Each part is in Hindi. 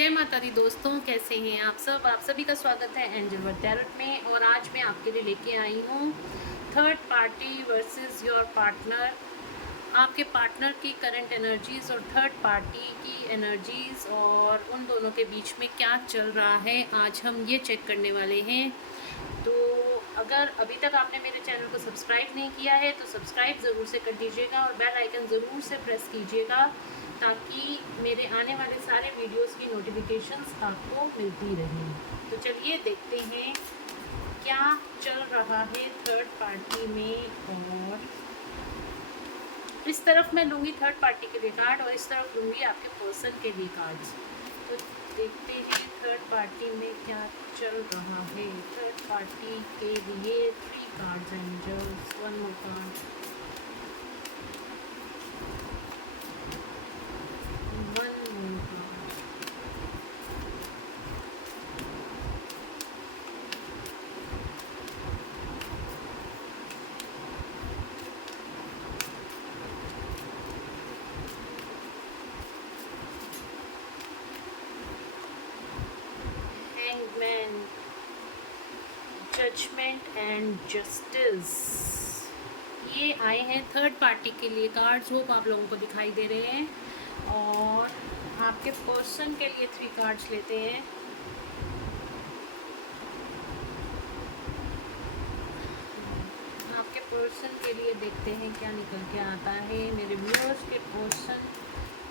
जय माता दी दोस्तों, कैसे हैं आप सब। आप सभी का स्वागत है एंजल वर्ल्ड टैरोट में। और आज मैं आपके लिए लेके आई हूँ third party versus your partner. आपके पार्टनर की करंट एनर्जीज और थर्ड पार्टी की एनर्जीज और उन दोनों के बीच में क्या चल रहा है, आज हम ये चेक करने वाले हैं। तो अगर अभी तक आपने मेरे चैनल को सब्सक्राइब नहीं किया है तो सब्सक्राइब ज़रूर से कर दीजिएगा और बेल आइकन ज़रूर से प्रेस कीजिएगा, ताकि मेरे आने वाले सारे वीडियोस की नोटिफिकेशंस आपको मिलती रहें। तो चलिए देखते हैं क्या चल रहा है थर्ड पार्टी में। और इस तरफ मैं लूँगी थर्ड पार्टी के लिए कार्ड और इस तरफ लूँगी आपके पर्सन के लिए कार्ड्स। तो देखते हैं थर्ड पार्टी में क्या चल रहा है। थर्ड पार्टी के लिए 3 cards angels, 1 more card, 1 more card. Hangman, judgement and justice, ये आए हैं थर्ड पार्टी के लिए कार्ड्स। वो आप लोगों को दिखाई दे रहे हैं। और आपके पर्सन के लिए 3 कार्ड्स लेते हैं। आपके पर्सन के लिए देखते हैं क्या निकल के आता है। मेरे व्यूअर्स के पर्सन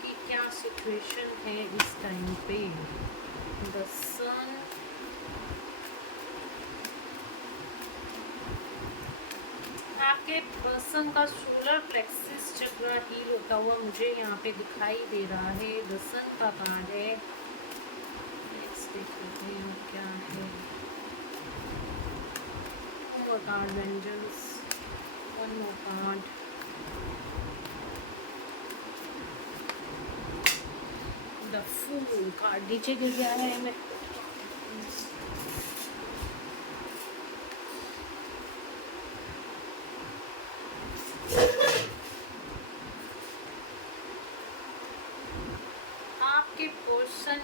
की क्या सिचुएशन है इस टाइम पे। द सन, आपके पर्सन का सोलर प्लेक्सिस चक्र हील होता हुआ मुझे यहाँ पे दिखाई दे रहा है। द सन का कार्ड है। नेक्स्ट देख लेते हैं क्या है। More card vengeance, 1 more card, the fool card नीचे गिर गया है। मैं आपके पर्सन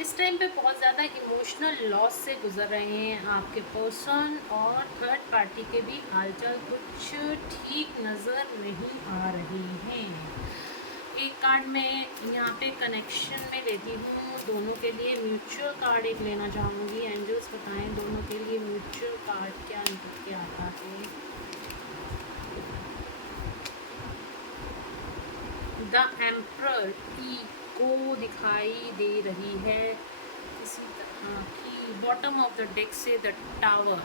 इस टाइम पे बहुत ज़्यादा इमोशनल लॉस से गुजर रहे हैं आपके पर्सन। और थर्ड पार्टी के भी हालचाल कुछ ठीक नज़र नहीं आ रहे हैं। एक कार्ड मैं यहाँ पे कनेक्शन में लेती हूँ। दोनों के लिए म्यूचुअल कार्ड एक लेना चाहूँगी। एंजल्स बताएं दोनों के लिए म्यूचुअल कार्ड क्या निकल के आता है। द एम्परर को दिखाई दे रही है। इसी तरह की बॉटम ऑफ द डेक से द टावर।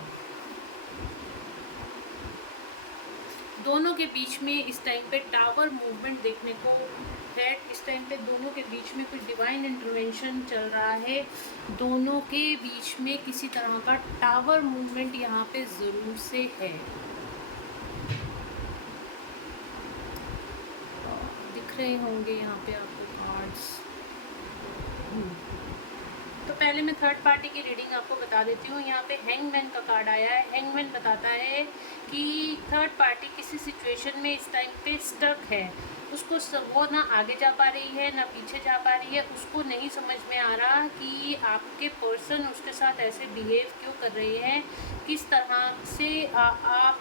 दोनों के बीच में इस टाइम पे टावर मूवमेंट देखने को है। इस टाइम पे दोनों के बीच में कुछ डिवाइन इंटरवेंशन चल रहा है। दोनों के बीच में किसी तरह का टावर मूवमेंट यहाँ पे ज़रूर से है। दिख रहे होंगे यहाँ पे आपको कार्ड्स। तो पहले मैं थर्ड पार्टी की रीडिंग आपको बता देती हूँ। यहाँ पे हैंगमैन का कार्ड आया है। हैंगमैन बताता है कि थर्ड पार्टी किसी सिचुएशन में इस टाइम पे स्टक है। उसको वो ना आगे जा पा रही है ना पीछे जा पा रही है। उसको नहीं समझ में आ रहा कि आपके पर्सन उसके साथ ऐसे बिहेव क्यों कर रहे हैं, किस तरह से आप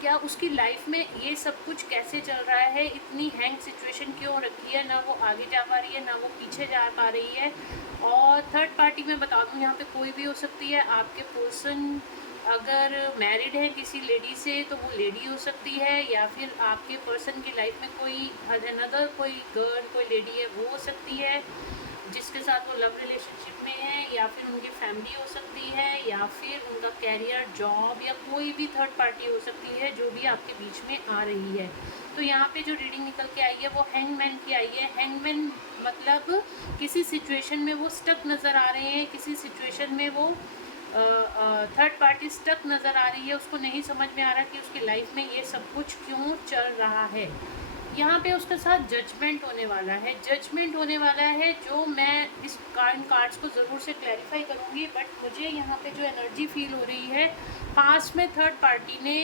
क्या उसकी लाइफ में ये सब कुछ कैसे चल रहा है, इतनी हैंग सिचुएशन क्यों रखी है, ना वो आगे जा पा रही है ना वो पीछे जा पा रही है। और थर्ड पार्टी में बता दूँ यहाँ पे कोई भी हो सकती है। आपके पर्सन अगर मैरिड है किसी लेडी से तो वो लेडी हो सकती है, या फिर आपके पर्सन की लाइफ में कोई अनदर कोई गर्ल कोई लेडी है वो हो सकती है जिसके साथ वो लव रिलेशनशिप में है, या फिर उनकी फैमिली हो सकती है, या फिर उनका कैरियर जॉब, या कोई भी थर्ड पार्टी हो सकती है जो भी आपके बीच में आ रही है। तो यहाँ पे जो रीडिंग निकल के आई है वो हैंगमैन की आई है। हैंगमैन मतलब किसी सिचुएशन में वो स्टक नज़र आ रहे हैं, किसी सिचुएशन में वो थर्ड पार्टी स्टक नज़र आ रही है। उसको नहीं समझ में आ रहा कि उसकी लाइफ में ये सब कुछ क्यों चल रहा है। यहाँ पे उसके साथ जजमेंट होने वाला है। जजमेंट होने वाला है जो मैं इस कार्ड्स को ज़रूर से क्लैरिफाई करूँगी। बट मुझे यहाँ पे जो एनर्जी फील हो रही है, पास्ट में थर्ड पार्टी ने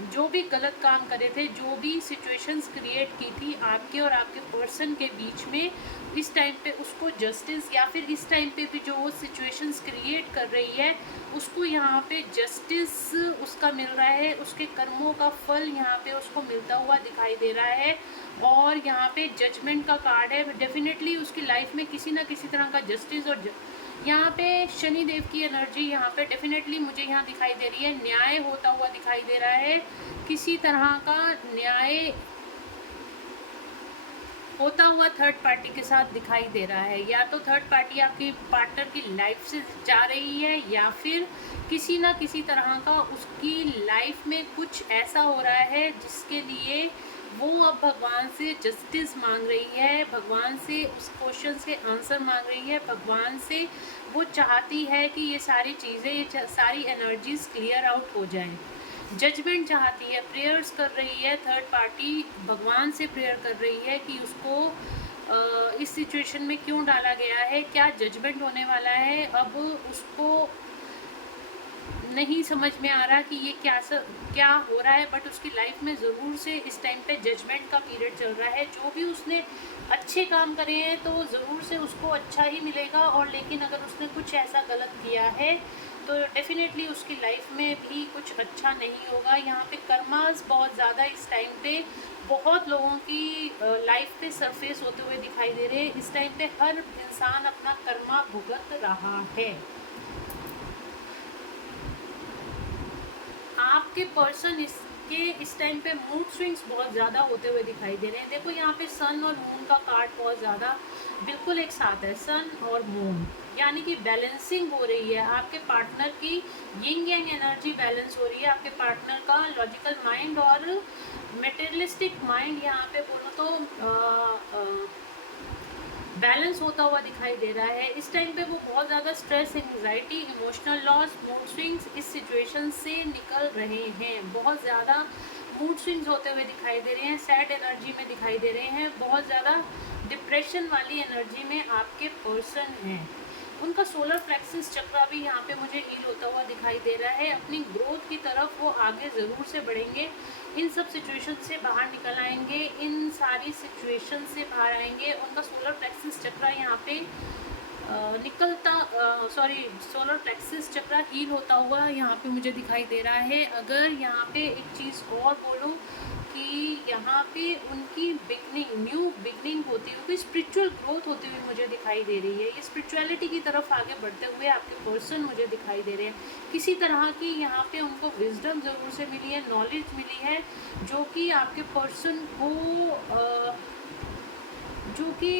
जो भी गलत काम करे थे, जो भी सिचुएशंस क्रिएट की थी आपके और आपके पर्सन के बीच में, इस टाइम पे उसको जस्टिस, या फिर इस टाइम पे भी जो वो सिचुएशंस क्रिएट कर रही है उसको यहाँ पे जस्टिस उसका मिल रहा है, उसके कर्मों का फल यहाँ पे उसको मिलता हुआ दिखाई दे रहा है। और यहाँ पे जजमेंट का कार्ड है, डेफिनेटली उसकी लाइफ में किसी ना किसी तरह का जस्टिस, और यहाँ पे शनि देव की एनर्जी यहाँ पे डेफिनेटली मुझे यहाँ दिखाई दे रही है, न्याय होता हुआ दिखाई दे रहा है, किसी तरह का न्याय होता हुआ थर्ड पार्टी के साथ दिखाई दे रहा है। या तो थर्ड पार्टी आपकी पार्टनर की लाइफ से जा रही है, या फिर किसी ना किसी तरह का उसकी लाइफ में कुछ ऐसा हो रहा है जिसके लिए वो अब भगवान से जस्टिस मांग रही है, भगवान से उस क्वेश्चन के आंसर मांग रही है, भगवान से वो चाहती है कि ये सारी चीज़ें, ये सारी एनर्जीज क्लियर आउट हो जाएं। जजमेंट चाहती है, प्रेयर्स कर रही है, थर्ड पार्टी भगवान से प्रेयर कर रही है कि उसको इस सिचुएशन में क्यों डाला गया है, क्या जजमेंट होने वाला है। अब उसको नहीं समझ में आ रहा कि ये क्या हो रहा है, बट उसकी लाइफ में ज़रूर से इस टाइम पे जजमेंट का पीरियड चल रहा है। जो भी उसने अच्छे काम करे हैं तो ज़रूर से उसको अच्छा ही मिलेगा, और लेकिन अगर उसने कुछ ऐसा गलत किया है तो डेफिनेटली उसकी लाइफ में भी कुछ अच्छा नहीं होगा। यहाँ पे कर्मास बहुत ज़्यादा इस टाइम पे बहुत लोगों की लाइफ पे सरफेस होते हुए दिखाई दे रहे हैं। इस टाइम पे हर इंसान अपना कर्मा भुगत रहा है। आपके पर्सन इस टाइम पे मूड स्विंग्स बहुत ज़्यादा होते हुए दिखाई दे रहे हैं। देखो यहाँ पे सन और मून का कार्ड बहुत ज़्यादा बिल्कुल एक साथ है, सन और मून, यानी कि बैलेंसिंग हो रही है। आपके पार्टनर की यिंग यांग एनर्जी बैलेंस हो रही है, आपके पार्टनर का लॉजिकल माइंड और मटेरियलिस्टिक माइंड यहाँ पे बोलो तो बैलेंस होता हुआ दिखाई दे रहा है। इस टाइम पे वो बहुत ज़्यादा stress, anxiety, emotional loss, mood swings इस सिचुएशन से निकल रहे हैं। बहुत ज़्यादा मूड स्विंग्स होते हुए दिखाई दे रहे हैं, सैड एनर्जी में दिखाई दे रहे हैं, बहुत ज़्यादा डिप्रेशन वाली एनर्जी में आपके पर्सन हैं। उनका सोलर प्लेक्सस चक्र भी यहाँ पे मुझे हील होता हुआ दिखाई दे रहा है। अपनी ग्रोथ की तरफ वो आगे ज़रूर से बढ़ेंगे, इन सब सिचुएशन से बाहर निकल आएंगे, इन सारी सिचुएशन से बाहर आएंगे। उनका सोलर प्लेक्सस चक्र यहाँ पे सोलर प्लेक्सस चक्र हील होता हुआ यहाँ पे मुझे दिखाई दे रहा है। अगर यहाँ पे एक चीज़ और बोलूँ कि यहाँ पे उनकी बिगनिंग, न्यू बिगनिंग होती हुई, स्पिरिचुअल ग्रोथ होती हुई मुझे दिखाई दे रही है। ये स्पिरिचुअलिटी की तरफ आगे बढ़ते हुए आपके पर्सन मुझे दिखाई दे रहे हैं। किसी तरह की यहाँ पे उनको विजडम ज़रूर से मिली है, नॉलेज मिली है, जो कि आपके पर्सन को जो कि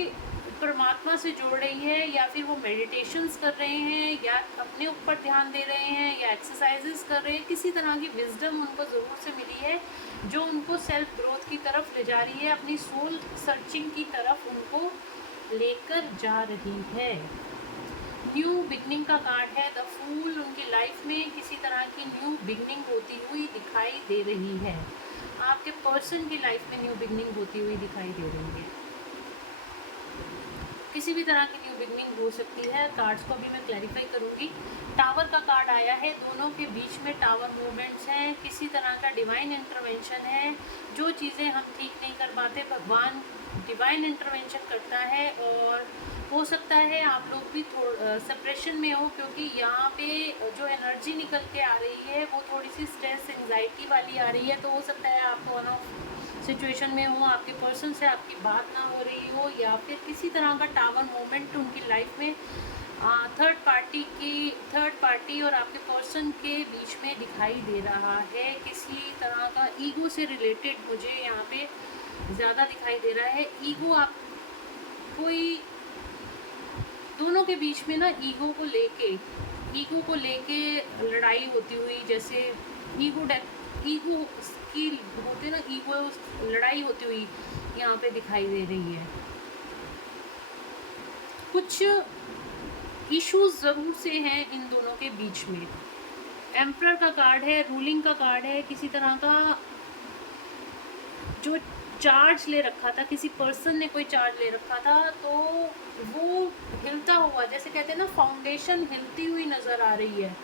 परमात्मा से जोड़ रही है, या फिर वो मेडिटेशंस कर रहे हैं, या अपने ऊपर ध्यान दे रहे हैं, या एक्सरसाइजेस कर रहे हैं। किसी तरह की विजडम उनको ज़रूर से मिली है, जो उनको सेल्फ ग्रोथ की तरफ ले जा रही है, अपनी सोल सर्चिंग की तरफ उनको लेकर जा रही है। न्यू बिगनिंग का कार्ड है, द फूल। उनकी लाइफ में किसी तरह की न्यू बिगनिंग होती हुई दिखाई दे रही है। आपके पर्सन की लाइफ में न्यू बिगनिंग होती हुई दिखाई दे रही है। किसी भी तरह की न्यू बिगनिंग हो सकती है। कार्ड्स को भी मैं क्लैरिफाई करूँगी। टावर का कार्ड आया है, दोनों के बीच में टावर मूवमेंट्स हैं, किसी तरह का डिवाइन इंटरवेंशन है। जो चीज़ें हम ठीक नहीं कर पाते, भगवान डिवाइन इंटरवेंशन करता है। और हो सकता है आप लोग भी सेपरेशन में हो, क्योंकि यहाँ पे जो एनर्जी निकल के आ रही है वो थोड़ी सी स्ट्रेस, एंग्जाइटी वाली आ रही है। तो हो सकता है आप वन ऑफ सिचुएशन में हो, आपके पर्सन से आपकी बात ना हो रही हो, या फिर किसी तरह का टावर मोमेंट उनकी लाइफ में थर्ड पार्टी और आपके पर्सन के बीच में दिखाई दे रहा है। किसी तरह का ईगो से रिलेटेड मुझे यहाँ पे ज़्यादा दिखाई दे रहा है। ईगो, आप कोई दोनों के बीच में ना ईगो को लेके लड़ाई होती हुई, जैसे ईगो की होते ना, ईगो लड़ाई होती हुई यहाँ पे दिखाई दे रही है। कुछ इश्यूज ज़रूर से हैं इन दोनों के बीच में। एम्परर का कार्ड है, रूलिंग का कार्ड है। किसी तरह का जो चार्ज ले रखा था, किसी पर्सन ने कोई चार्ज ले रखा था, तो वो हिलता हुआ, जैसे कहते हैं ना, फाउंडेशन हिलती हुई नज़र आ रही है।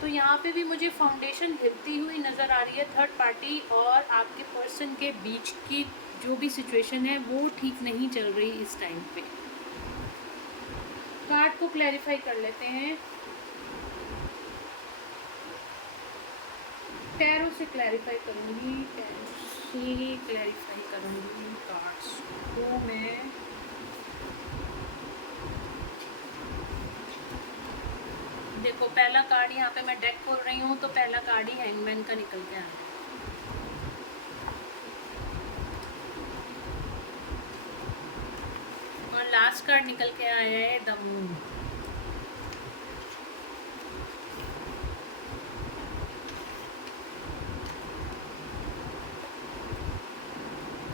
तो यहाँ पे भी मुझे फाउंडेशन हिलती हुई नज़र आ रही है। थर्ड पार्टी और आपके पर्सन के बीच की जो भी सिचुएशन है वो ठीक नहीं चल रही इस टाइम पे। कार्ड को क्लैरिफाई कर लेते हैं। टैरो से क्लैरिफाई करूँगी, टैरो से क्लैरिफाई करूँगी कार्ड्स को मैं। देखो पहला कार्ड यहाँ पे मैं डेक खोल रही हूँ तो पहला कार्ड ही हैंगमैन का निकल के आया है। और लास्ट कार्ड निकल के आया है द मून।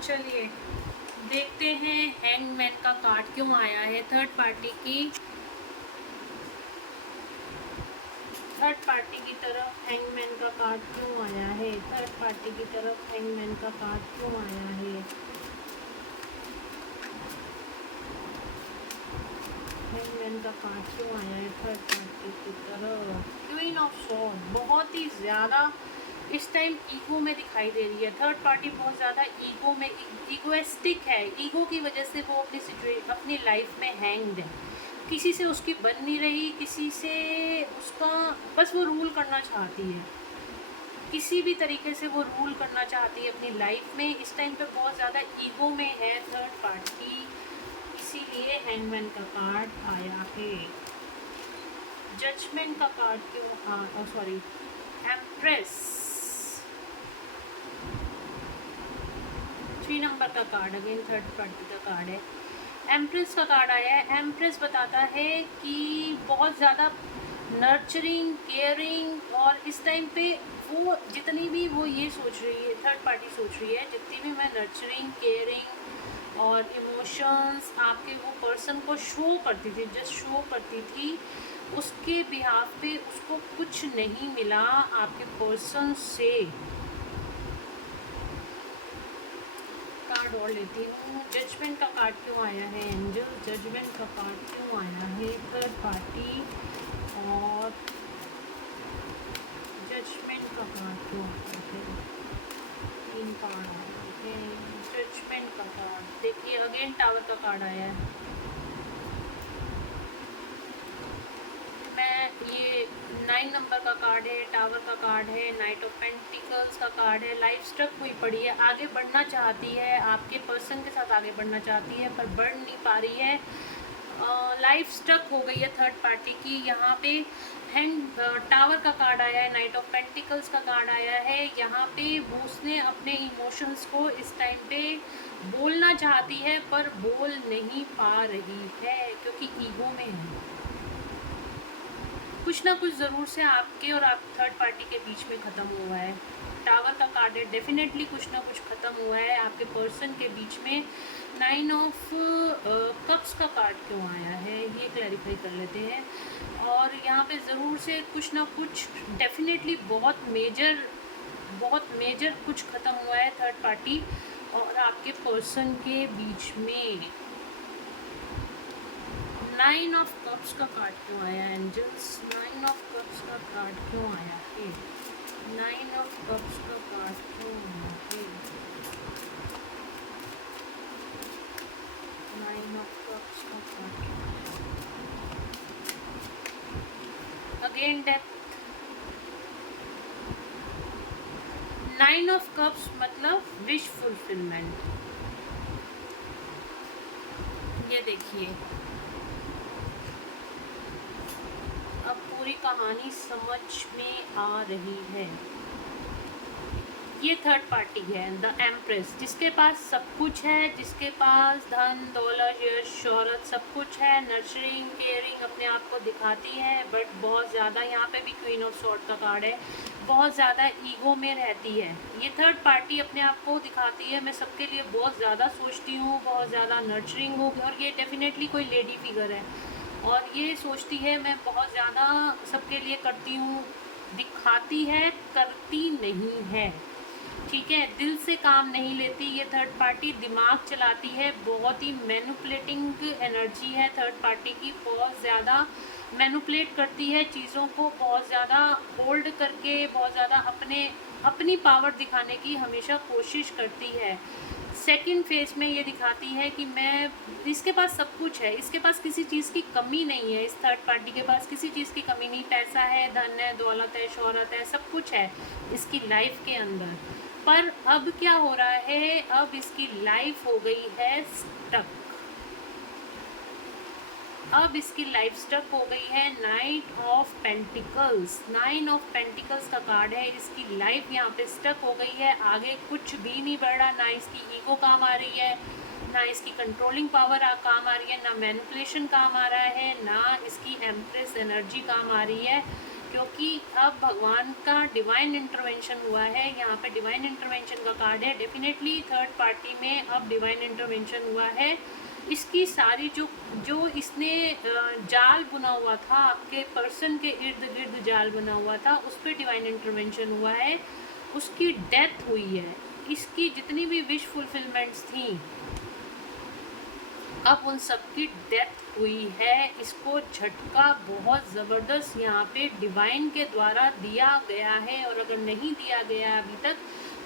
चलिए देखते हैं हैंगमैन का कार्ड क्यों आया है थर्ड पार्टी की। थर्ड पार्टी की तरफ हैंगमैन का कार्ड क्यों आया है। थर्ड पार्टी की तरफ हैंगमैन का कार्ड क्यों आया है। हैंगमैन का कार्ड क्यों आया है थर्ड पार्टी की तरफ। क्वीन ऑफ सॉर्ड बहुत ही ज़्यादा इस टाइम ईगो में दिखाई दे रही है। थर्ड पार्टी बहुत ज़्यादा ईगो में, ईगोइस्टिक है। ईगो की वजह से वो अपनी लाइफ में हैंग्ड है। किसी से उसकी बन नहीं रही, किसी से उसका बस वो रूल करना चाहती है, किसी भी तरीके से वो रूल करना चाहती है अपनी लाइफ में। इस टाइम पे बहुत ज़्यादा ईगो में है थर्ड पार्टी, इसीलिए हैंगमैन का कार्ड आया है। जजमेंट का कार्ड क्यों सॉरी एम्प्रेस 3 नंबर का कार्ड अगेन थर्ड पार्टी का कार्ड है। एम्प्रेस का कार्ड आया है। एम्प्रेस बताता है कि बहुत ज़्यादा नर्चरिंग, केयरिंग, और इस टाइम पे वो जितनी भी वो ये सोच रही है, थर्ड पार्टी सोच रही है, जितनी भी मैं नर्चरिंग, केयरिंग और इमोशंस आपके वो पर्सन को शो करती थी, जस्ट शो करती थी, उसके बिहाफ पे उसको कुछ नहीं मिला आपके पर्सन से। कार्ड और लेती हूँ। जजमेंट का कार्ड क्यों आया है एंजल। जजमेंट का कार्ड क्यों आया है थर्ड पार्टी, और जजमेंट का कार्ड क्यों आया है। 3 कार्ड आए हैं। जजमेंट का कार्ड देखिए अगेन टावर का कार्ड आया है। मैं ये 9 नंबर का कार्ड है, टावर का कार्ड है, नाइट ऑफ पेंटिकल्स का कार्ड है। लाइफ स्टक हुई पड़ी है, आगे बढ़ना चाहती है, आपके पर्सन के साथ आगे बढ़ना चाहती है पर बढ़ नहीं पा रही है। लाइफ स्टक हो गई है थर्ड पार्टी की। यहाँ पे टावर का कार्ड आया है, नाइट ऑफ पेंटिकल्स का कार्ड आया है। यहाँ पे वो उसने अपने इमोशंस को इस टाइम पे बोलना चाहती है पर बोल नहीं पा रही है क्योंकि ईगो में है। कुछ ना कुछ ज़रूर से आपके और आप थर्ड पार्टी के बीच में ख़त्म हुआ है। टावर का कार्ड है, डेफिनेटली कुछ ना कुछ ख़त्म हुआ है आपके पर्सन के बीच में। 9 ऑफ कप्स का कार्ड क्यों आया है ये क्लैरिफाई कर लेते हैं। और यहाँ पे ज़रूर से कुछ ना कुछ डेफिनेटली बहुत मेजर कुछ ख़त्म हुआ है थर्ड पार्टी और आपके पर्सन के बीच में। 9 ऑफ कप्स का कार्ड क्यों आया एंजल्स। 9 ऑफ कप्स का कार्ड क्यों आया है। 9 ऑफ कप्स का कार्ड क्यों आया है। 9 ऑफ कप्स का card again death. 9 of cups मतलब विश फुलफिलमेंट। ये देखिए अब पूरी कहानी समझ में आ रही है। ये थर्ड पार्टी है द एम्प्रेस, जिसके पास सब कुछ है, जिसके पास धन दौलत यश शोहरत सब कुछ है, नर्चरिंग केयरिंग अपने आप को दिखाती है बट बहुत ज़्यादा, यहाँ पे भी क्वीन ऑफ सॉर्ड का कार्ड है, बहुत ज़्यादा ईगो में रहती है। ये थर्ड पार्टी अपने आप को दिखाती है मैं सबके लिए बहुत ज़्यादा सोचती हूँ, बहुत ज़्यादा नर्चरिंग हूँ, और ये डेफिनेटली कोई लेडी फिगर है और ये सोचती है मैं बहुत ज़्यादा सबके लिए करती हूँ, दिखाती है करती नहीं है। ठीक है, दिल से काम नहीं लेती ये थर्ड पार्टी, दिमाग चलाती है, बहुत ही मैनिपुलेटिंग एनर्जी है थर्ड पार्टी की, बहुत ज़्यादा मैनिपुलेट करती है चीज़ों को, बहुत ज़्यादा होल्ड करके, बहुत ज़्यादा अपनी पावर दिखाने की हमेशा कोशिश करती है। सेकंड फेज में ये दिखाती है कि मैं, इसके पास सब कुछ है, इसके पास किसी चीज़ की कमी नहीं है, इस थर्ड पार्टी के पास किसी चीज़ की कमी नहीं, पैसा है, धन है, दौलत है, शोहरत है, सब कुछ है इसकी लाइफ के अंदर। पर अब क्या हो रहा है, अब इसकी लाइफ हो गई है स्टक, अब इसकी लाइफ स्टक हो गई है। Night of pentacles, nine of pentacles का कार्ड है, इसकी लाइफ यहाँ पे स्टक हो गई है, आगे कुछ भी नहीं बढ़ रहा, ना इसकी ईगो काम आ रही है, ना इसकी कंट्रोलिंग पावर काम आ रही है, ना मैनिपुलेशन काम आ रहा है, ना इसकी एम्प्रेस एनर्जी काम आ रही है, क्योंकि अब भगवान का डिवाइन इंटरवेंशन हुआ है। यहाँ पे डिवाइन इंटरवेंशन का कार्ड है, डेफिनेटली थर्ड पार्टी में अब डिवाइन इंटरवेंशन हुआ है। इसकी सारी जो इसने जाल बुना हुआ था, आपके पर्सन के इर्द गिर्द जाल बना हुआ था, उस पर डिवाइन इंटरवेंशन हुआ है, उसकी डेथ हुई है। इसकी जितनी भी विश फुलफिलमेंट्स थी, अब उन सब की डेथ हुई है। इसको झटका बहुत ज़बरदस्त यहाँ पे डिवाइन के द्वारा दिया गया है, और अगर नहीं दिया गया अभी तक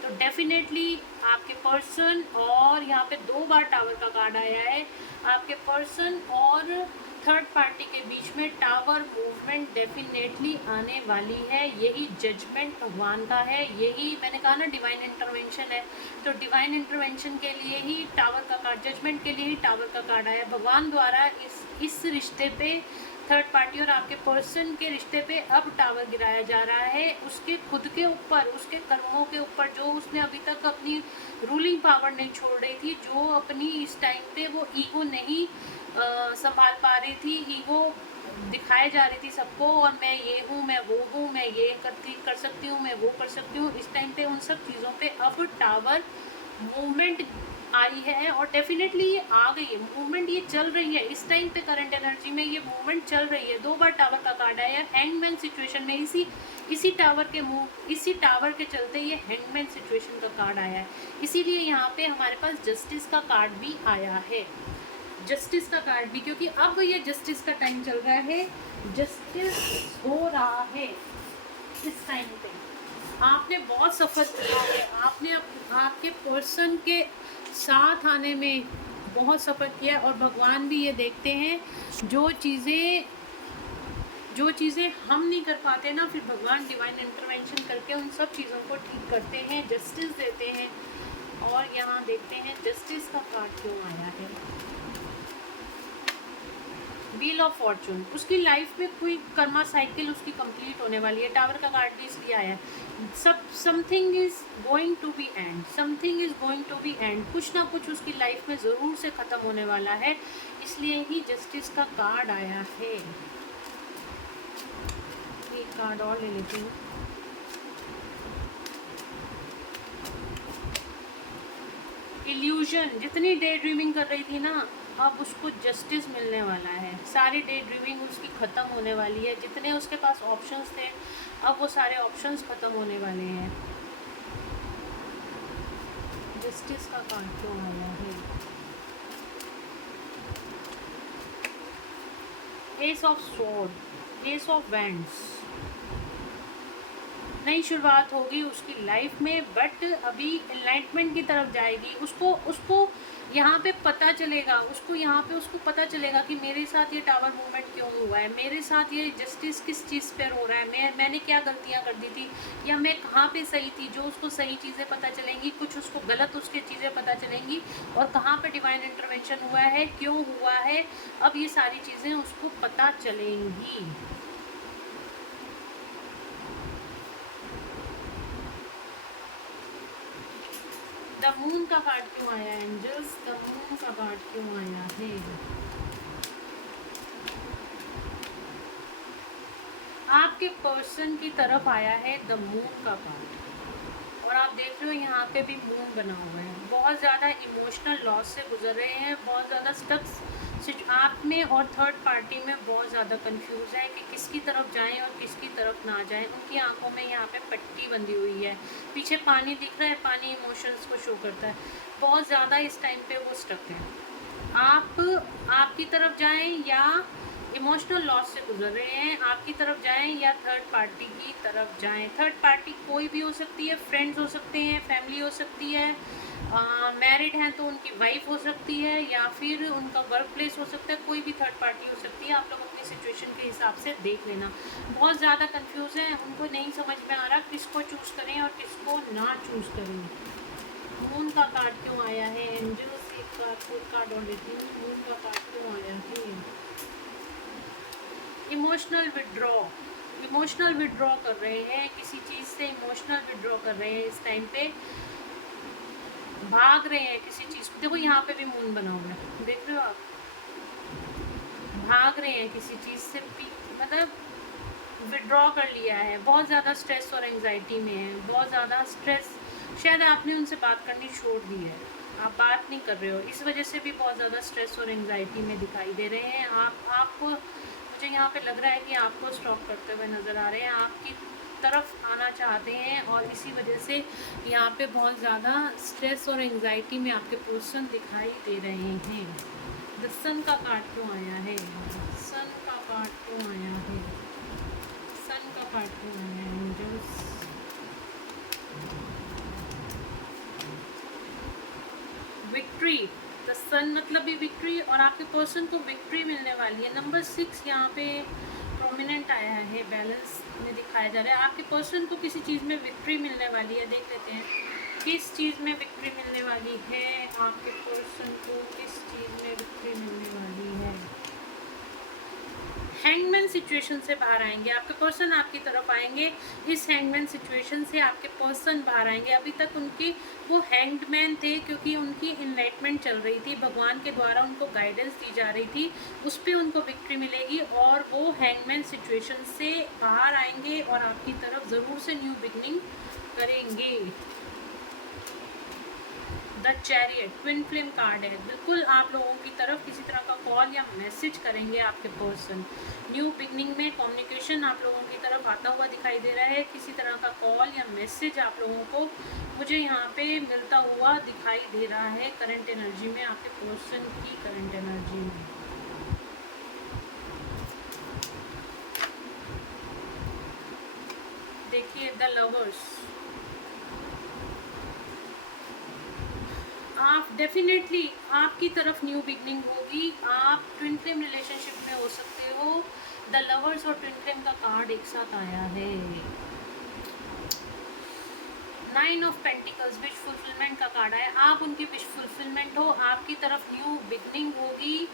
तो डेफिनेटली आपके पर्सन, और यहाँ पे 2 बार टावर का कार्ड आया है, आपके पर्सन और थर्ड पार्टी के बीच में टावर मूवमेंट डेफिनेटली आने वाली है। यही जजमेंट भगवान का है, यही मैंने कहा ना डिवाइन इंटरवेंशन है, तो डिवाइन इंटरवेंशन के लिए ही टावर का कार्ड, जजमेंट के लिए ही टावर का कार्ड आया। भगवान द्वारा इस रिश्ते पे, थर्ड पार्टी और आपके पर्सन के रिश्ते पे अब टावर गिराया जा रहा है, उसके खुद के ऊपर, उसके कर्मों के ऊपर, जो उसने अभी तक अपनी रूलिंग पावर नहीं छोड़ रही थी, जो अपनी इस टाइम पे वो ईगो नहीं संभाल पा रही थी, ईगो दिखाई जा रही थी सबको, और मैं ये हूँ, मैं वो हूँ, मैं ये कर सकती हूँ, मैं वो कर सकती हूँ, इस टाइम पे उन सब चीज़ों पे अब टावर मूवमेंट आई है, और डेफिनेटली ये आ गई है मूवमेंट, ये चल रही है इस टाइम पे, करंट एनर्जी में ये मूवमेंट चल रही है। 2 बार टावर का कार्ड आया है, हैंगमैन सिचुएशन में, इसी टावर के चलते ये हैंगमैन सिचुएशन का कार्ड आया है, इसीलिए यहाँ पे हमारे पास जस्टिस का कार्ड भी आया है, जस्टिस का कार्ड भी, क्योंकि अब ये जस्टिस का टाइम चल रहा है, जस्टिस हो रहा है इस टाइम पे। आपने बहुत सफ़र किया है, आपने आपके पर्सन के साथ आने में बहुत सफ़र किया, और भगवान भी ये देखते हैं, जो चीज़ें हम नहीं कर पाते ना, फिर भगवान डिवाइन इंटरवेंशन करके उन सब चीज़ों को ठीक करते हैं, जस्टिस देते हैं। और यहाँ देखते हैं जस्टिस का कार्ड क्यों आया है। व्हील ऑफ फॉर्चून, उसकी लाइफ में कोई कर्मा साइकिल उसकी कंप्लीट होने वाली है, टावर का कार्ड भी इसलिए आया है। Something is going to be end, something is going to be end, कुछ ना कुछ उसकी लाइफ में ज़रूर से ख़त्म होने वाला है, इसलिए ही जस्टिस का कार्ड आया है। एक कार्ड और ले लेती हूँ। इल्यूजन, जितनी डे ड्रीमिंग कर रही थी ना, अब उसको जस्टिस मिलने वाला है, सारी डे ड्रीमिंग उसकी ख़त्म होने वाली है, जितने उसके पास ऑप्शंस थे अब वो सारे ऑप्शंस ख़त्म होने वाले हैं। जस्टिस का कार्ड क्यों आया है। S of sword, S of wands, नई शुरुआत होगी उसकी लाइफ में, बट अभी एनलाइटमेंट की तरफ जाएगी। उसको यहाँ पे पता चलेगा, उसको पता चलेगा कि मेरे साथ ये टावर मूवमेंट क्यों हुआ है, मेरे साथ ये जस्टिस किस चीज़ पर हो रहा है, मैंने क्या गलतियाँ कर दी थी, या मैं कहाँ पे सही थी, जो उसको सही चीज़ें पता चलेंगी, कुछ उसको गलत उसकी चीज़ें पता चलेंगी, और कहाँ पे डिवाइन इंटरवेंशन हुआ है, क्यों हुआ है, अब ये सारी चीज़ें उसको पता चलेंगी। द मून का कार्ड क्यों आया एंजल्स, द मून का कार्ड क्यों आया है। आपके पर्सन की तरफ आया है द मून का कार्ड, और आप देख रहे हो यहाँ पे भी मून बना हुआ है। बहुत ज़्यादा इमोशनल लॉस से गुजर रहे हैं, बहुत ज़्यादा स्टक्स आप में और थर्ड पार्टी में बहुत ज़्यादा कंफ्यूज है कि किसकी तरफ जाएं और किसकी तरफ ना जाएं। उनकी आंखों में यहाँ पे पट्टी बंधी हुई है, पीछे पानी दिख रहा है, पानी इमोशंस को शो करता है। बहुत ज़्यादा इस टाइम पे वो स्टक है। आपकी तरफ जाएं या इमोशनल लॉस से गुजर रहे हैं, आपकी तरफ जाएं या थर्ड पार्टी की तरफ जाएं। थर्ड पार्टी कोई भी हो सकती है, फ्रेंड्स हो सकते हैं, फैमिली हो सकती है, मैरिड हैं तो उनकी वाइफ हो सकती है, या फिर उनका वर्क प्लेस हो सकता है, कोई भी थर्ड पार्टी हो सकती है। आप लोग अपनी सिचुएशन के हिसाब से देख लेना। बहुत ज़्यादा कंफ्यूज है, उनको नहीं समझ में आ रहा किसको चूज़ करें और किसको ना चूज़ करें। मून का कार्ड क्यों आया है? एंजल से कार्ड और लेती हूँ, मून का कार्ड क्यों आया है? इमोशनल विड्रॉ कर रहे हैं, किसी चीज़ से इमोशनल विड्रॉ कर रहे हैं इस टाइम पे, भाग रहे हैं किसी चीज़ को। देखो यहाँ पे भी मून बना हुआ है, देख रहे हो आप, भाग रहे हैं किसी चीज़ से, मतलब विड्रॉ कर लिया है। बहुत ज़्यादा स्ट्रेस और एंजाइटी में है, बहुत ज़्यादा स्ट्रेस। शायद आपने उनसे बात करनी छोड़ दी है, आप बात नहीं कर रहे हो, इस वजह से भी बहुत ज़्यादा स्ट्रेस और एंजाइटी में दिखाई दे रहे हैं। आपको मुझे यहाँ पे लग रहा है कि आपको स्टॉप करते हुए नज़र आ रहे हैं, आपकी तरफ आना चाहते हैं, और इसी वजह से यहाँ पे बहुत ज़्यादा स्ट्रेस और एंजाइटी में आपके पर्सन दिखाई दे रहे हैं। द सन का कार्ड क्यों आया है? सन का कार्ड क्यों आया है? सन का कार्ड क्यों आया है? Angels, victory. द सन मतलब भी विक्ट्री, और आपके पर्सन को विक्ट्री मिलने वाली है। नंबर 6 यहाँ पे प्रोमिनेंट आया है, बैलेंस में दिखाया जा रहा है। आपके पर्सन को किसी चीज़ में विक्ट्री मिलने वाली है। देख लेते हैं किस चीज़ में विक्ट्री मिलने वाली है। आपके पर्सन को किस चीज़ में विक्ट्री मिलने वाली है? हैंगमैन सिचुएशन से बाहर आएंगे आपके पर्सन, आपकी तरफ आएंगे। इस हैंगमैन सिचुएशन से आपके पर्सन बाहर आएंगे। अभी तक उनकी वो हैंगमैन थे क्योंकि उनकी इनलाइटमेंट चल रही थी, भगवान के द्वारा उनको गाइडेंस दी जा रही थी, उस पर उनको विक्ट्री मिलेगी और वो हैंगमैन सिचुएशन से बाहर आएंगे और आपकी तरफ ज़रूर से न्यू बिगनिंग करेंगे। The chariot twin flame card है, बिल्कुल आप लोगों की तरफ किसी तरह का कॉल या मैसेज करेंगे आपके पर्सन। न्यू बिगनिंग में कम्युनिकेशन आप लोगों की तरफ आता हुआ दिखाई दे रहा है। किसी तरह का कॉल या मैसेज आप लोगों को मुझे यहाँ पे मिलता हुआ दिखाई दे रहा है करंट एनर्जी में, आपके पर्सन की करंट एनर्जी में। देखिए द लवर्स, आप डेफिनेटली आपकी तरफ न्यू बिगनिंग होगी। आप ट्विन फ्लेम रिलेशनशिप में हो सकते हो। द लवर्स और ट्विन फ्लेम का कार्ड एक साथ आया है। 9 ऑफ पेंटिकल्स, विश फुलफिलमेंट का कार्ड आया। आप उनकी विश फुलफिलमेंट हो, आपकी तरफ न्यू बिगनिंग होगी,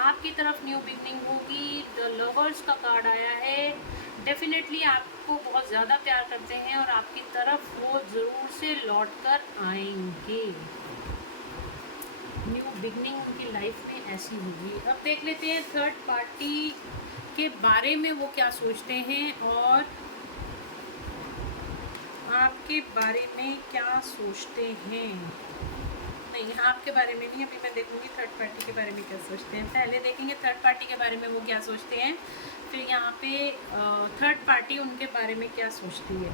आपकी तरफ न्यू बिगनिंग होगी। द लवर्स का कार्ड आया है। डेफिनेटली आपको बहुत ज़्यादा प्यार करते हैं और आपकी तरफ वो ज़रूर से लौट कर आएंगे। न्यू बिगनिंग उनकी लाइफ में ऐसी होगी। अब देख लेते हैं थर्ड पार्टी के बारे में वो क्या सोचते हैं और आपके बारे में क्या सोचते हैं। नहीं, आपके बारे में नहीं, अभी मैं देखूंगी थर्ड पार्टी के बारे में क्या सोचते हैं। पहले देखेंगे थर्ड पार्टी के बारे में वो क्या सोचते हैं, फिर यहाँ पे थर्ड पार्टी उनके बारे में क्या सोचती है।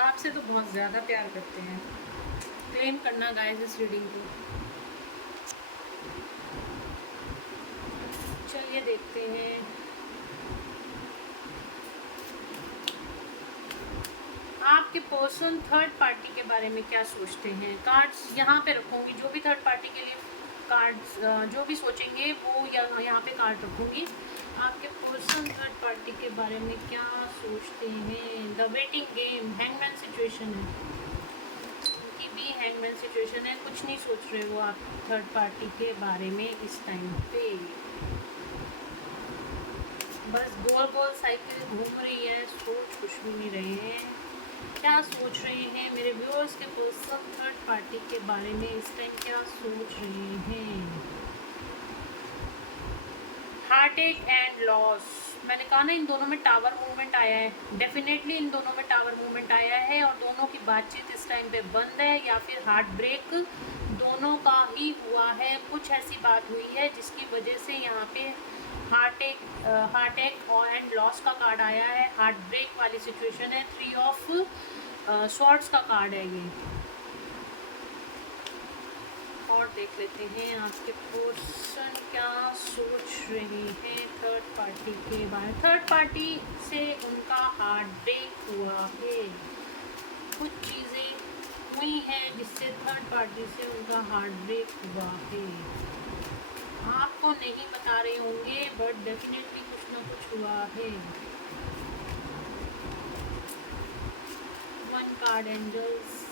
आपसे तो बहुत ज़्यादा प्यार करते हैं। क्लेम करना गाइस इस रीडिंग को। चलिए देखते हैं। आपके पर्सन थर्ड पार्टी के बारे में क्या सोचते हैं। कार्ड्स यहाँ पे रखूँगी, जो भी थर्ड पार्टी के लिए कार्ड्स जो भी सोचेंगे वो यहाँ पे कार्ड रखूँगी। आपके पर्सन थर्ड पार्टी के बारे में क्या सोचते हैं। The waiting game, hangman situation है, उनकी भी हैंगमैन सिचुएशन है। कुछ नहीं सोच रहे वो आप थर्ड पार्टी के बारे में इस टाइम पे, बस गोल गोल साइकिल घूम रही है, सोच कुछ भी नहीं रहे हैं। क्या सोच रहे हैं मेरे व्यूअर्स के पर्सन थर्ड पार्टी के बारे में इस टाइम, क्या सोच रहे हैं। हार्ट एक एंड लॉस, मैंने कहा ना इन दोनों में टावर मूवमेंट आया है, डेफिनेटली इन दोनों में टावर मूवमेंट आया है और दोनों की बातचीत इस टाइम पे बंद है या फिर हार्ट ब्रेक दोनों का ही हुआ है। कुछ ऐसी बात हुई है जिसकी वजह से यहाँ पे हार्ट अटैक और एंड लॉस का कार्ड आया है, हार्ट ब्रेक वाली सिचुएशन है। 3 ऑफ स्वॉर्ड्स का कार्ड है ये। और देख लेते हैं आपके पर्सन क्या सोच रहे हैं थर्ड पार्टी के बारे में। थर्ड पार्टी से उनका हार्ट ब्रेक हुआ है, कुछ चीज़ें हुई हैं जिससे थर्ड पार्टी से उनका हार्ट ब्रेक हुआ है। आपको नहीं बता रहे होंगे बट डेफिनेटली कुछ ना कुछ हुआ है। 1 card angels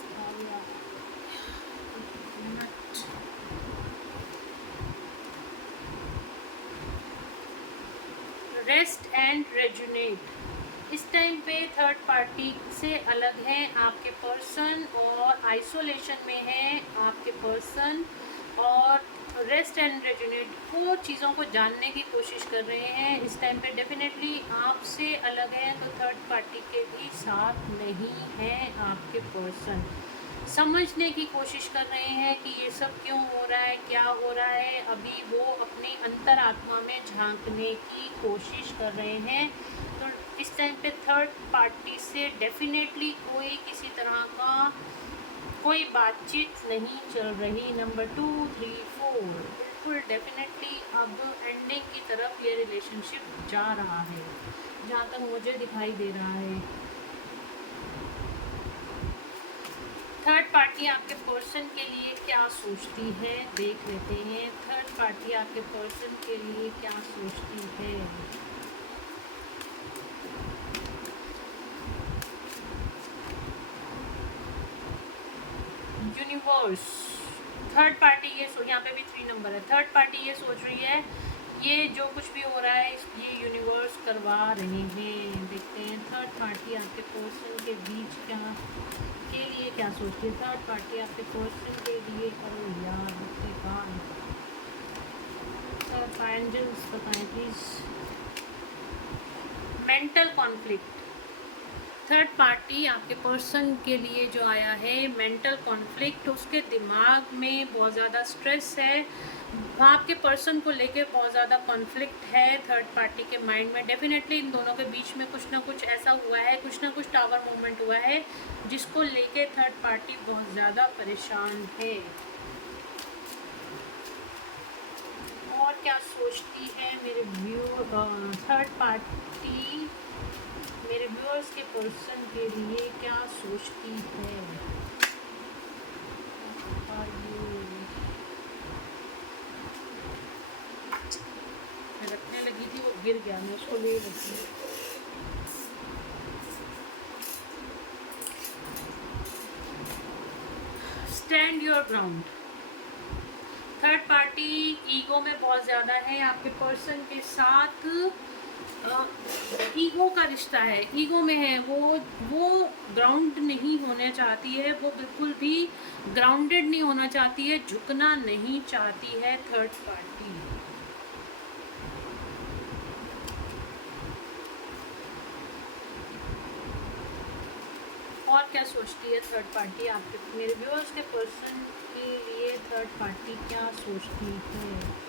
rest and rejuvenate. इस टाइम पे थर्ड पार्टी से अलग हैं आपके पर्सन और आइसोलेशन में है आपके पर्सन और रेस्ट एंड रेजुनेट को चीज़ों को जानने की कोशिश कर रहे हैं। इस टाइम पे डेफिनेटली आपसे अलग है तो थर्ड पार्टी के भी साथ नहीं है आपके पर्सन। समझने की कोशिश कर रहे हैं कि ये सब क्यों हो रहा है, क्या हो रहा है। अभी वो अपनी अंतरात्मा में झांकने की कोशिश कर रहे हैं। तो इस टाइम पे थर्ड पार्टी से डेफिनेटली कोई किसी तरह का कोई बातचीत नहीं चल रही। नंबर 2, 3, 4 बिल्कुल डेफिनेटली अब एंडिंग की तरफ ये रिलेशनशिप जा रहा है जहाँ तक मुझे दिखाई दे रहा है। थर्ड पार्टी आपके पर्सन के लिए क्या सोचती है देख लेते हैं। थर्ड पार्टी आपके पर्सन के लिए क्या सोचती है। यूनिवर्स, थर्ड पार्टी ये यहाँ पे भी 3 नंबर है। थर्ड पार्टी ये सोच रही है ये जो कुछ भी हो रहा है ये यूनिवर्स करवा रहे हैं। देखते हैं थर्ड पार्टी आपके पर्सन के बीच के लिए क्या सोचती है। थर्ड पार्टी आपके पर्सन के लिए करो यार थर्ड एंजल्स बताएं please. Mental conflict, third party आपके पर्सन के लिए जो आया है मेंटल कॉन्फ्लिक्ट, उसके दिमाग में बहुत ज़्यादा स्ट्रेस है, आपके पर्सन को लेके बहुत ज़्यादा कॉन्फ्लिक्ट है थर्ड पार्टी के माइंड में। डेफिनेटली इन दोनों के बीच में कुछ ना कुछ ऐसा हुआ है, कुछ ना कुछ टावर मूवमेंट हुआ है जिसको लेके थर्ड पार्टी बहुत ज़्यादा परेशान है। और क्या सोचती है मेरे थर्ड पार्टी मेरे व्यूअर्स के पर्सन के लिए क्या सोचती है। मैं रखने लगी थी वो गिर गया, मैं उसको ले रखी। Stand your ground, third party ego में बहुत ज़्यादा है आपके पर्सन के साथ। ईगो का रिश्ता है, ईगो में है वो ग्राउंड नहीं होना चाहती है, वो बिल्कुल भी ग्राउंडेड नहीं होना चाहती है, झुकना नहीं चाहती है थर्ड पार्टी। और क्या सोचती है थर्ड पार्टी आपके मेरे व्यूअर्स के पर्सन के लिए। थर्ड पार्टी क्या सोचती है।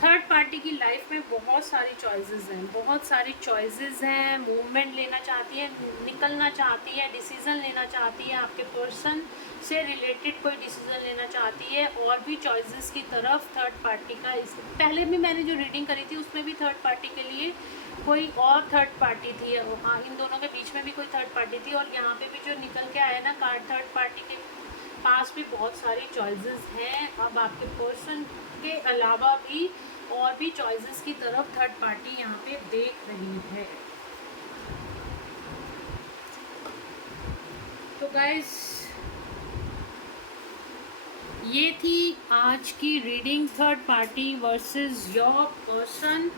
थर्ड पार्टी की लाइफ में बहुत सारी चॉइसेस हैं, बहुत सारी चॉइसेस हैं। मूवमेंट लेना चाहती है, निकलना चाहती है, डिसीज़न लेना चाहती है, आपके पर्सन से रिलेटेड कोई डिसीज़न लेना चाहती है। और भी चॉइसेस की तरफ थर्ड पार्टी का पहले भी मैंने जो रीडिंग करी थी उसमें भी थर्ड पार्टी के लिए कोई और थर्ड पार्टी थी। हाँ, इन दोनों के बीच में भी कोई थर्ड पार्टी थी। और यहाँ पे भी जो निकल के आया ना कार्ड, थर्ड पार्टी के पास भी बहुत सारी चॉइसेस हैं। अब आपके पर्सन के अलावा भी और भी चॉइसेस की तरफ थर्ड पार्टी यहाँ पे देख रही है। तो गाइस ये थी आज की reading, third party versus your person.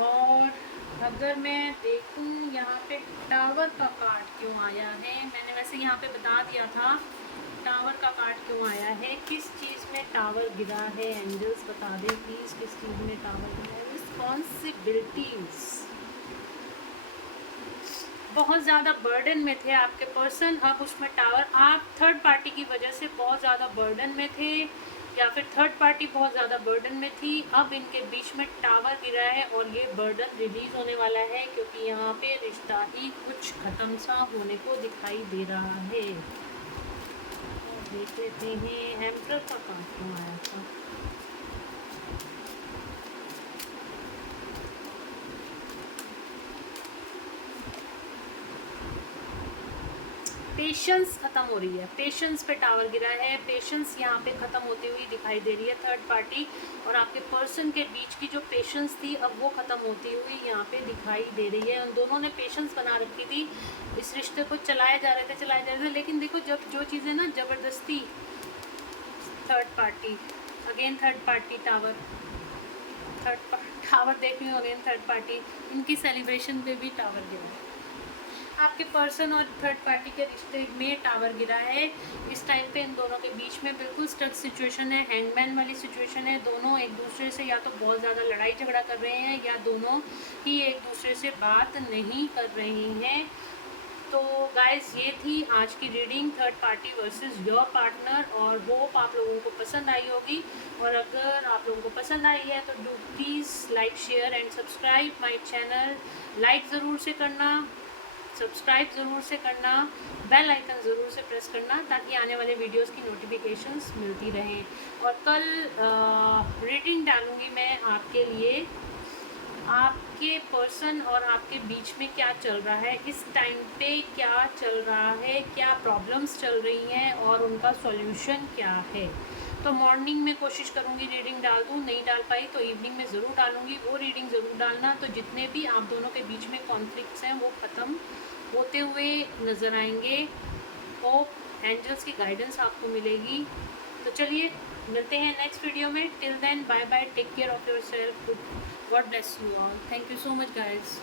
और अगर मैं देखूं यहाँ पे टावर का कार्ड क्यों आया है, मैंने वैसे यहाँ पे बता दिया था टावर का कार्ड क्यों आया है, किस चीज़ में टावर गिरा है, एंजल्स बता दें प्लीज़ किस चीज़ में टावर गिरा है। रिस्पॉन्सिबिलिटीज़, बहुत ज़्यादा बर्डन में थे आपके पर्सन, अब उसमें टावर, आप थर्ड पार्टी की वजह से बहुत ज़्यादा बर्डन में थे या फिर थर्ड पार्टी बहुत ज़्यादा बर्डन में थी। अब इनके बीच में टावर गिरा है और ये बर्डन रिलीज़ होने वाला है, क्योंकि यहाँ पे रिश्ता ही कुछ ख़त्म सा होने को दिखाई दे रहा है। देख लेते हैं एम्परर का कार्ड क्यों आया था। पेशेंस ख़त्म हो रही है, पेशेंस पे टावर गिरा है, पेशेंस यहाँ पे ख़त्म होती हुई दिखाई दे रही है। थर्ड पार्टी और आपके पर्सन के बीच की जो पेशेंस थी अब वो ख़त्म होती हुई यहाँ पे दिखाई दे रही है। उन दोनों ने पेशेंस बना रखी थी, इस रिश्ते को चलाए जा रहे थे, लेकिन देखो जब जो चीज़ें ना ज़बरदस्ती, third party again, third party tower, tower देख रही हूँ अगेन, थर्ड पार्टी, इनकी सेलिब्रेशन पे भी टावर गिरा है। आपके पर्सन और थर्ड पार्टी के रिश्ते में टावर गिरा है। इस टाइम पे इन दोनों के बीच में बिल्कुल स्टक सिचुएशन है, हैंगमैन वाली सिचुएशन है। दोनों एक दूसरे से या तो बहुत ज़्यादा लड़ाई झगड़ा कर रहे हैं या दोनों ही एक दूसरे से बात नहीं कर रही हैं। तो गाइस ये थी आज की reading, third party versus your partner, और होप आप लोगों को पसंद आई होगी। और अगर आप लोगों को पसंद आई है तो do please like share and subscribe my channel. Like ज़रूर से करना, सब्सक्राइब ज़रूर से करना, बेल आइकन ज़रूर से प्रेस करना, ताकि आने वाले वीडियोस की नोटिफिकेशंस मिलती रहें। और कल रीडिंग डालूँगी मैं आपके लिए, आपके पर्सन और आपके बीच में क्या चल रहा है, इस टाइम पे क्या चल रहा है, क्या प्रॉब्लम्स चल रही हैं और उनका सॉल्यूशन क्या है। तो मॉर्निंग में कोशिश करूँगी रीडिंग डाल दूँ, नहीं डाल पाई तो इवनिंग में ज़रूर डालूँगी, वो रीडिंग ज़रूर डालना। तो जितने भी आप दोनों के बीच में कॉन्फ्लिक्ट्स हैं वो ख़त्म होते हुए नज़र आएंगे। होप एंजल्स की गाइडेंस आपको मिलेगी। तो चलिए मिलते हैं नेक्स्ट वीडियो में। Till then bye bye, take care of yourself, God bless you all, thank you so much guys.